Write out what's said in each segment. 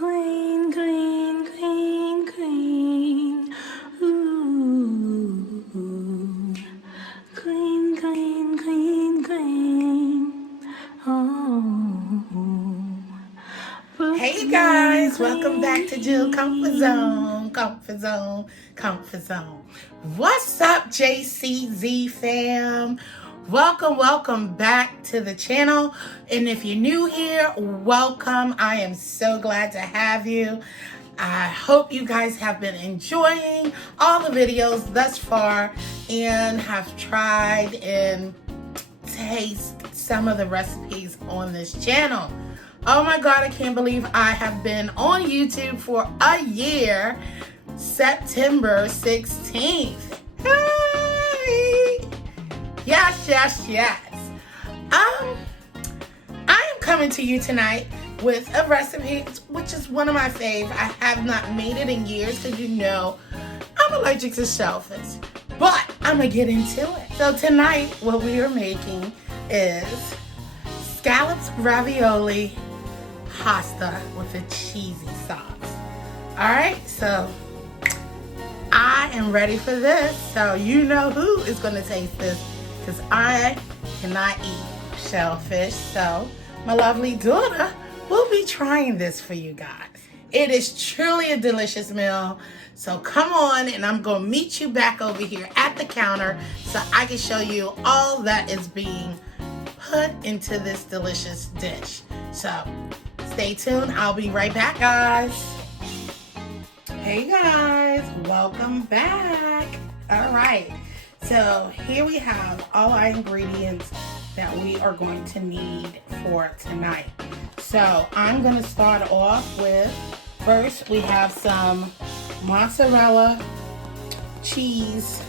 Green, green, green, green. Ooh. Green, green, green, green. Oh. Hey guys, welcome back to jcomfortzone, comfort zone. What's up, JCZ Fam? Welcome back to the channel. And if you're new here, welcome. I am so glad to have you. I hope you guys have been enjoying all the videos thus far and have tried and tasted some of the recipes on this channel. Oh my God, I can't believe I have been on YouTube for a year, September 16th. Hey! Yes. I am coming to you tonight with a recipe, which is one of my faves. I have not made it in years because you know I'm allergic to shellfish, but I'm gonna get into it. So tonight, what we are making is Scallop Ravioli Pasta with a cheesy sauce. Alright, so I am ready for this. So you know who is going to taste this, because I cannot eat shellfish. So my lovely daughter will be trying this for you guys. It is truly a delicious meal. So come on, and I'm going to meet you back over here at the counter so I can show you all that is being put into this delicious dish. So stay tuned. I'll be right back, guys. Hey guys, welcome back. All right, so here we have all our ingredients that we are going to need for tonight. So I'm going to start off with, first we have some mozzarella cheese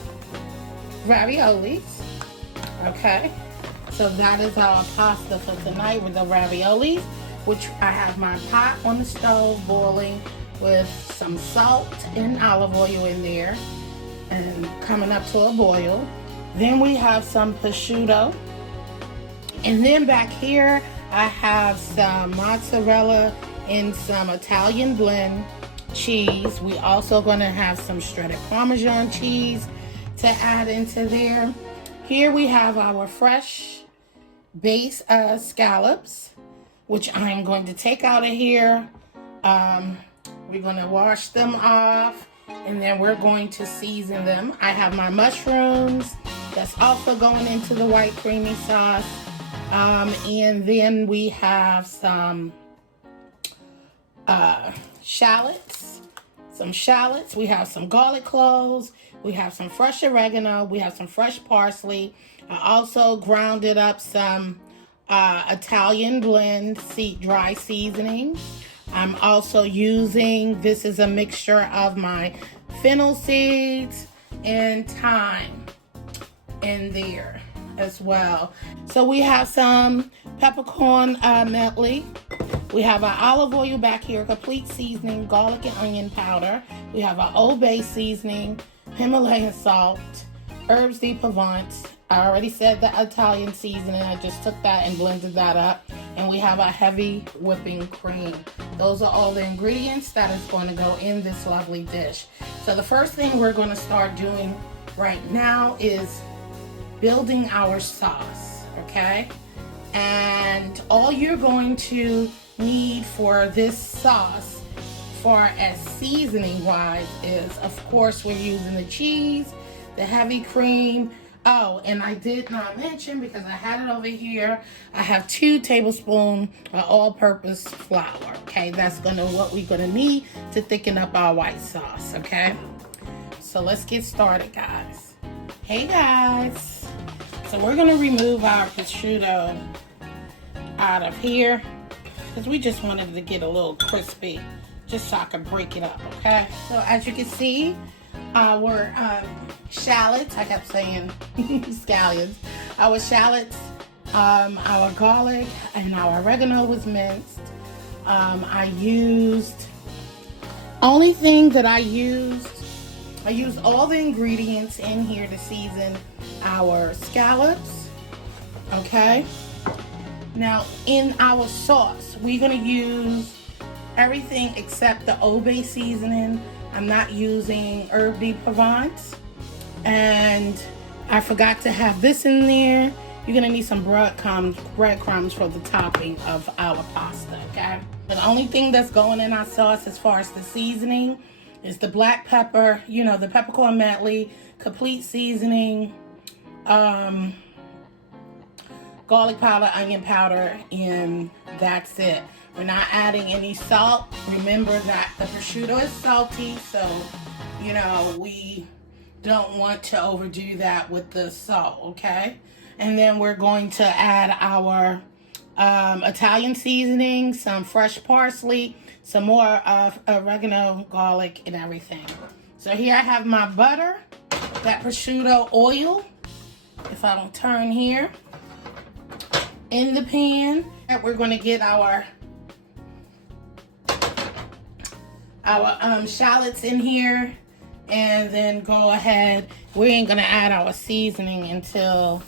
raviolis. Okay, so that is our pasta for tonight with the raviolis, which I have my pot on the stove boiling with some salt and olive oil in there and coming up to a boil. Then we have some prosciutto. And then back here, I have some mozzarella and some Italian blend cheese. We also gonna have some shredded Parmesan cheese to add into there. Here we have our fresh base scallops, which I'm going to take out of here. We're going to wash them off, and then we're going to season them. I have my mushrooms that's also going into the white creamy sauce. And then we have some shallots. We have some garlic cloves. We have some fresh oregano. We have some fresh parsley. I also grounded up some Italian blend dry seasoning. I'm also using, this is a mixture of my fennel seeds and thyme in there as well. So we have some peppercorn medley. We have our olive oil back here, complete seasoning, garlic and onion powder. We have our Old Bay seasoning, Himalayan salt, herbs de Provence. I already said the Italian seasoning. I just took that and blended that up. And we have our heavy whipping cream. Those are all the ingredients that is going to go in this lovely dish. So the first thing we're going to start doing right now is building our sauce, okay? And all you're going to need for this sauce, far as seasoning wise, is of course we're using the cheese, the heavy cream. Oh, and I did not mention, because I had it over here, I have 2 tablespoons of all-purpose flour, okay? That's what we're gonna need to thicken up our white sauce, okay? So let's get started, guys. Hey, guys. So we're gonna remove our prosciutto out of here, because we just wanted to get a little crispy, just so I can break it up, okay? So as you can see, our shallots, I kept saying scallions, our shallots, our garlic and our oregano was minced. I used all the ingredients in here to season our scallops, okay? Now in our sauce, we're gonna use everything except the Old-Bay seasoning. I'm not using herb de Provence. And I forgot to have this in there. You're gonna need some breadcrumbs for the topping of our pasta, okay? The only thing that's going in our sauce as far as the seasoning is the black pepper, you know, the peppercorn medley, complete seasoning, garlic powder, onion powder, and that's it. We're not adding any salt. Remember that the prosciutto is salty, so, you know, we don't want to overdo that with the salt, okay? And then we're going to add our Italian seasoning, some fresh parsley, some more oregano, garlic, and everything. So here I have my butter, that prosciutto oil, if I don't turn here, in the pan. We're going to get our shallots in here, and then go ahead. We ain't gonna add our seasoning until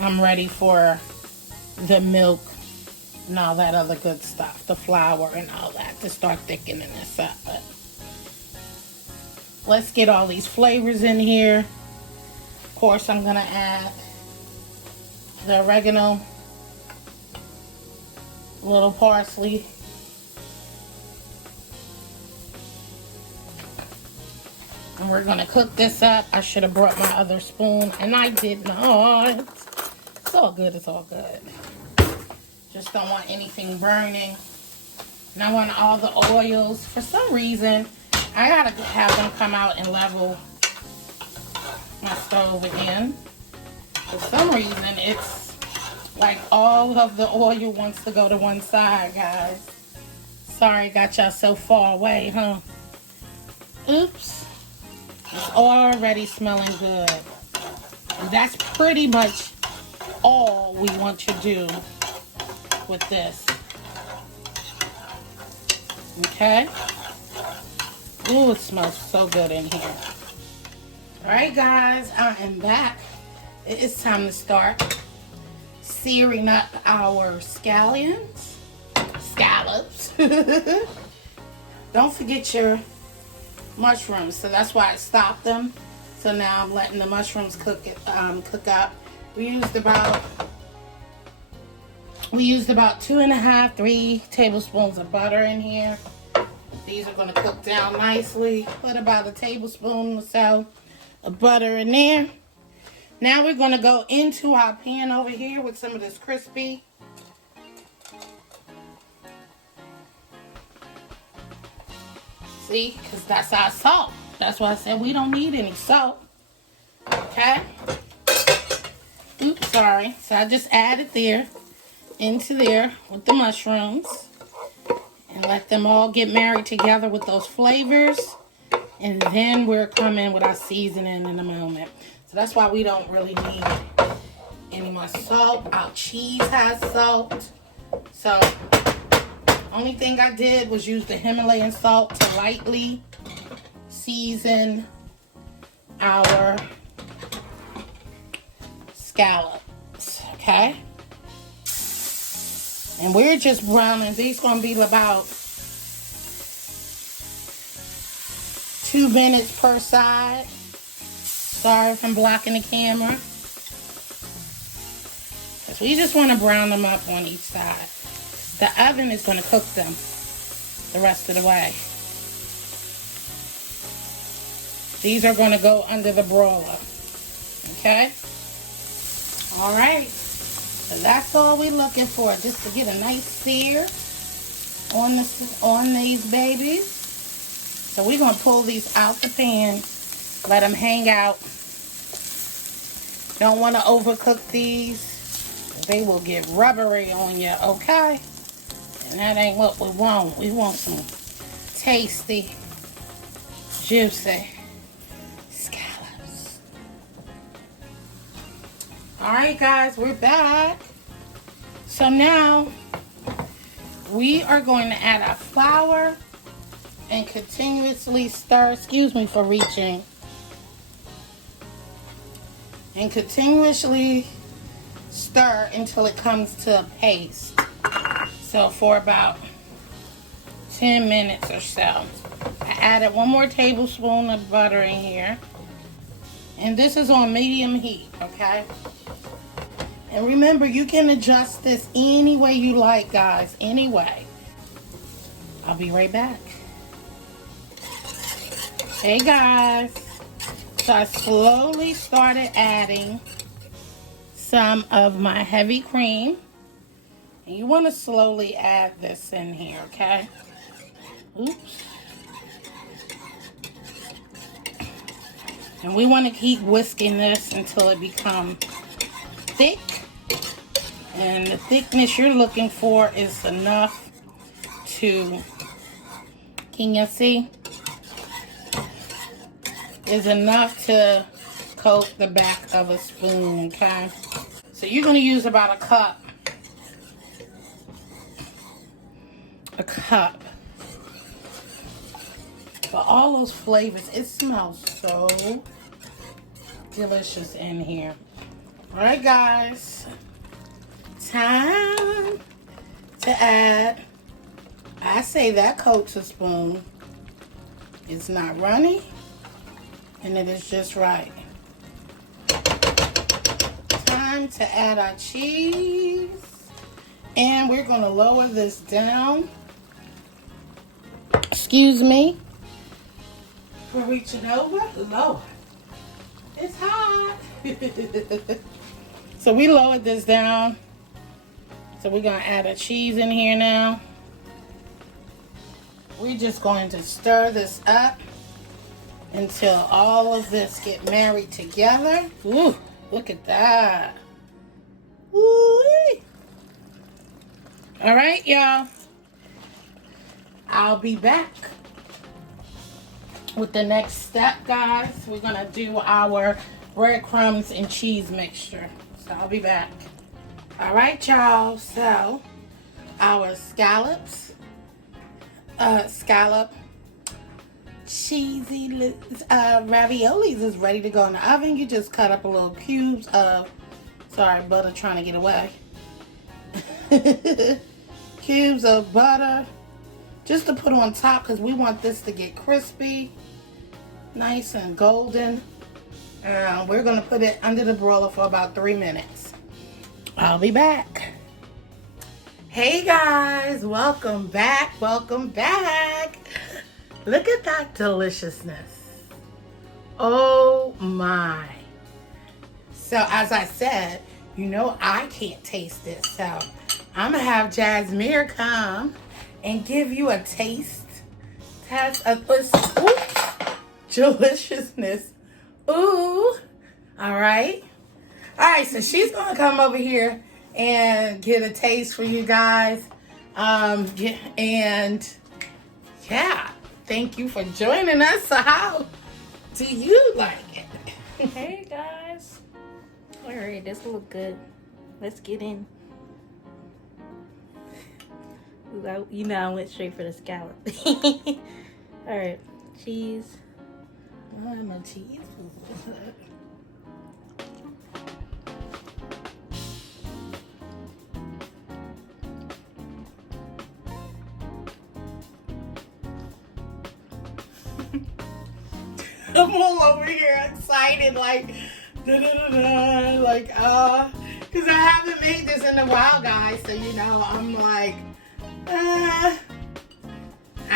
I'm ready for the milk and all that other good stuff, the flour and all that, to start thickening this up. But let's get all these flavors in here. Of course, I'm gonna add the oregano, little parsley, and we're gonna cook this up. I should have brought my other spoon, and I did not. It's all good, it's all good. Just don't want anything burning. And I want all the oils. For some reason, I gotta have them come out and level my stove again. For some reason, it's like all of the oil wants to go to one side, guys. Sorry, got y'all so far away, huh? Oops. It's already smelling good. And that's pretty much all we want to do with this. Okay? Ooh, it smells so good in here. Alright, guys, I am back. It is time to start searing up our scallops. Don't forget your mushrooms. So that's why I stopped them. So now I'm letting the mushrooms cook up. We used about 2.5, 3 tablespoons of butter in here. These are going to cook down nicely. Put about a tablespoon or so of butter in there. Now we're going to go into our pan over here with some of this crispy. See, because that's our salt. That's why I said we don't need any salt. Okay? Oops, sorry. So I just added into there with the mushrooms. And let them all get married together with those flavors. And then we're coming with our seasoning in a moment. So that's why we don't really need any more salt. Our cheese has salt. So only thing I did was use the Himalayan salt to lightly season our scallops, okay? And we're just browning. These gonna be about 2 minutes per side. Sorry if I'm blocking the camera. Because we just want to brown them up on each side. The oven is going to cook them the rest of the way. These are going to go under the broiler. Okay? Alright. So that's all we're looking for. Just to get a nice sear on these babies. So we're going to pull these out the pan. Let them hang out. Don't want to overcook these. They will get rubbery on you, okay? And that ain't what we want. We want some tasty, juicy scallops. Alright, guys, we're back. So now we are going to add our flour and continuously stir. Excuse me for reaching. and continuously stir until it comes to a paste. So for about 10 minutes or so. I added 1 more tablespoon of butter in here. And this is on medium heat, okay? And remember, you can adjust this any way you like, guys. Any way. I'll be right back. Hey, guys. So I slowly started adding some of my heavy cream. And you want to slowly add this in here, okay? Oops. And we want to keep whisking this until it becomes thick. And the thickness you're looking for is enough to, can you see? Is enough to coat the back of a spoon, okay? So you're going to use about a cup. A cup. For all those flavors, it smells so delicious in here. All right, guys. Time to add, I say that coats a spoon. It's not runny, and it is just right. Time to add our cheese. And we're going to lower this down. Excuse me. For reaching over. Lower. It's hot. So we lowered this down. So we're going to add a cheese in here now. We're just going to stir this up until all of this get married together. Ooh, look at that. Ooh-wee. All right, y'all. I'll be back with the next step, guys. We're going to do our breadcrumbs and cheese mixture. So I'll be back. All right, y'all. So our scallops, scallop cheesy raviolis is ready to go in the oven. You just cut up a little cubes of, sorry, butter trying to get away. Cubes of butter just to put on top because we want this to get crispy, nice and golden. We're going to put it under the broiler for about 3 minutes. I'll be back. Hey guys, welcome back. Welcome back. Look at that deliciousness. Oh my. So as I said, you know I can't taste it. So I'm going to have Jazzie come and give you a taste test of this deliciousness. Ooh. All right. All right, so she's going to come over here and get a taste for you guys. And yeah, thank you for joining us. So how do you like it? Hey guys. All right, this look good. Let's get in. You know I went straight for the scallop. All right, cheese. Oh, no cheese. I'm all over here excited, like, da-da-da-da, like, because I haven't made this in a while, guys, so, you know, I'm like, I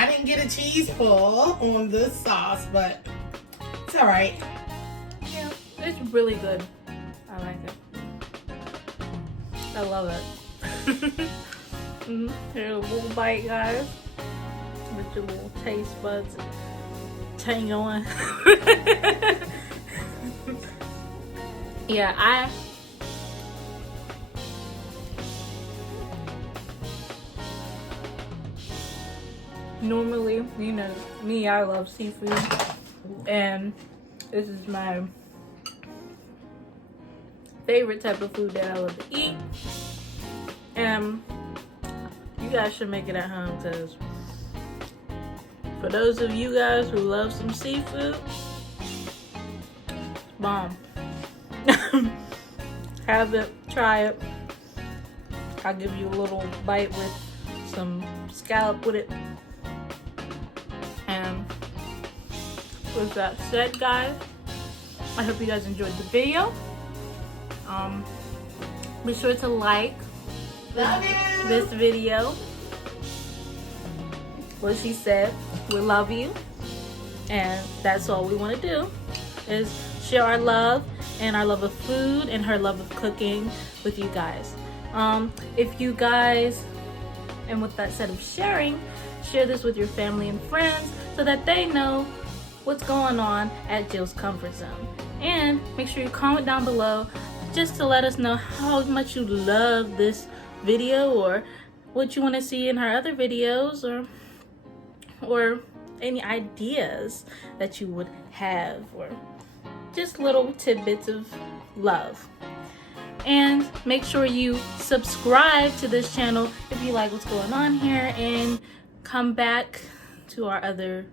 didn't get a cheese pull on this sauce, but it's all right. Yeah, it's really good. I like it. I love it. Here's a little bite, guys, with your little taste buds tingling. Yeah, normally, you know, me, I love seafood, and this is my favorite type of food that I love to eat. And you guys should make it at home, because for those of you guys who love some seafood, bomb. have it, try it. I'll give you a little bite with some scallop with it. And with that said, guys, I hope you guys enjoyed the video. Be sure to like this video. What she said, we love you. And that's all we want to do, is share our love and our love of food and her love of cooking with you guys. If you guys, and with that said of sharing, share this with your family and friends so that they know what's going on at Jill's Comfort Zone. And make sure you comment down below just to let us know how much you love this video, or what you want to see in her other videos, or any ideas that you would have, or just little tidbits of love. And make sure you subscribe to this channel if you like what's going on here, and come back to our other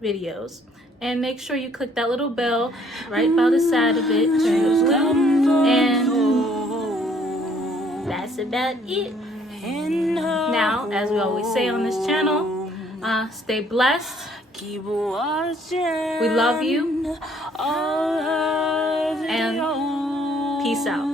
videos. And make sure you click that little bell right by the side of it as well. And that's about it. Now, as we always say on this channel, stay blessed. We love you. And peace out.